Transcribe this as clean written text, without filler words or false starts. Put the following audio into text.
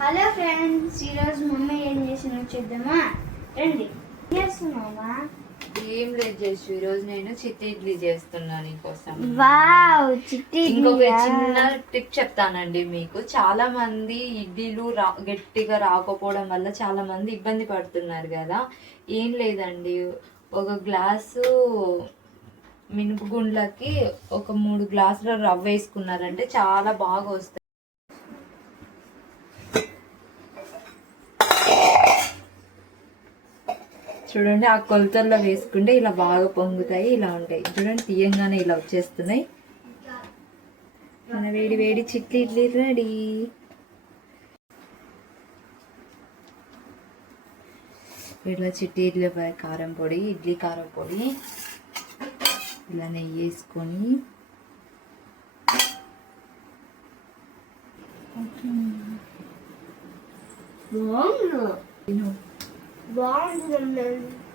Hello friends, ఈరోజు mummy ఏం చేసినా చూద్దామా రండి. చేస్తున్నావా? ఏం లేదు చేసి ఈరోజు నేను చిట్టి ఇడ్లీ చేస్తున్నా నీకోసం. వావ్, చిట్టి ఇంకొక చిన్న టిప్ చెప్తానండి మీకు. చాలా మంది ఇడ్లీలు గట్టిగా రాకపోవడం వల్ల చాలా మంది ఇబ్బంది పడుతున్నారు కదా. ఏం లేదండి, ఒక గ్లాసు మినుపు గుండ్లకి ఒక 3 గ్లాసుల రవ్వ వేసుకున్నారంటే చాలా బాగా వస్తాయి. చూడండి, ఆ కొలతల్లో వేసుకుంటే ఇలా బాగా పొంగుతాయి. ఇలా ఉంటాయి చూడండి, తీయంగానే ఇలా వచ్చేస్తున్నాయి. మన వేడి వేడి చిట్టి ఇడ్లీ రెడీ. ఇట్లా చిట్టి ఇడ్లీ కారం పొడి, ఇడ్లీ కారం పొడి, ఇలా నెయ్యి వేసుకొని